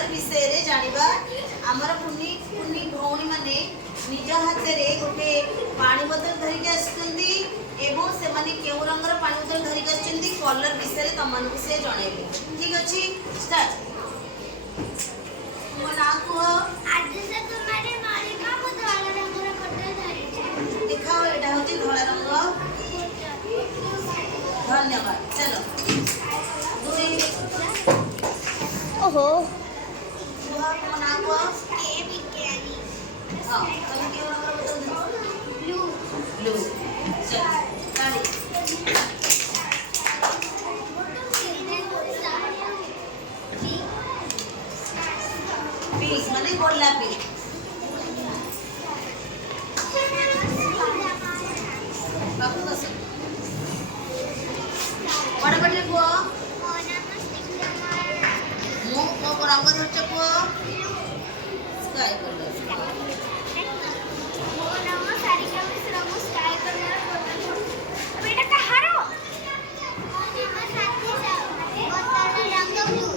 Colour विषय रे जानिबा हमर पुनी पुनी भौणी माने निज हाथ रे गोटे पानी बोतल धरि के आछंती एवं से माने केउ रंगर पानी बोतल धरि के आछंती कलर विषय रे तमन से जणेबे। ठीक अछि स्टार्ट। मो ना को आज से तुम्हारे मालिका मो धला रंगर बोतल धरि छै दिखाओ एटा होती धला रंग। धन्यवाद। चलो ओहो मना को के विज्ञानी हां तुम के रंग बोतल ब्लू ब्लू। चलो काली पिंक माने गोलापी। बाबू दस बड़ बड़े को मो को रंग धरछ को स्काई कलर। मो नाम सारिका मिश्र मो स्काई कलर बोतल बेटा कहारो मो नाम साथी बोतल रंग ब्लू।